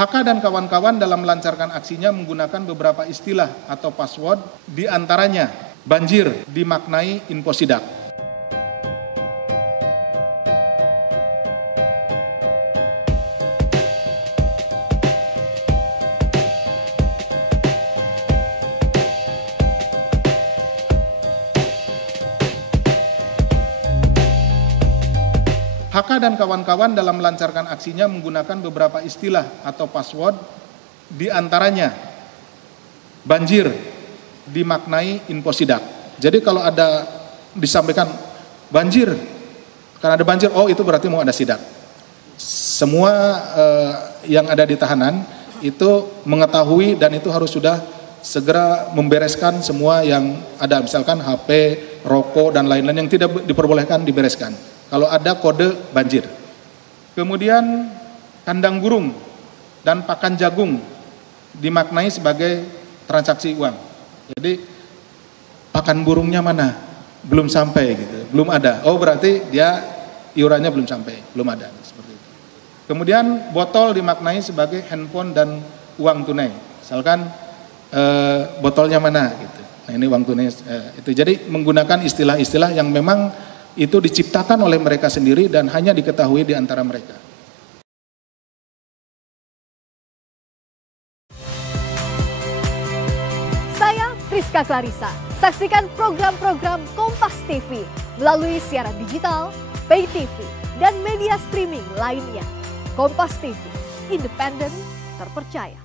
HK dan kawan-kawan dalam melancarkan aksinya menggunakan beberapa istilah atau password, di antaranya banjir dimaknai info sidak. HK dan kawan-kawan dalam melancarkan aksinya menggunakan beberapa istilah atau password, di antaranya banjir dimaknai info sidak. Jadi kalau ada disampaikan banjir, karena ada banjir, oh itu berarti mau ada sidak. Semua yang ada di tahanan itu mengetahui dan itu harus sudah segera membereskan semua yang ada, misalkan HP, rokok dan lain-lain yang tidak diperbolehkan dibereskan. Kalau ada kode banjir. Kemudian kandang burung dan pakan jagung dimaknai sebagai transaksi uang. Jadi pakan burungnya mana? Belum sampai gitu, belum ada. Oh berarti dia iurannya belum sampai, belum ada seperti itu. Kemudian botol dimaknai sebagai handphone dan uang tunai. Misalkan botolnya mana gitu. Nah ini uang tunai itu. Jadi menggunakan istilah-istilah yang memang itu diciptakan oleh mereka sendiri dan hanya diketahui di antara mereka. Saya Priska Clarissa. Saksikan program-program Kompas TV melalui siaran digital, pay TV, dan media streaming lainnya. Kompas TV, independen, terpercaya.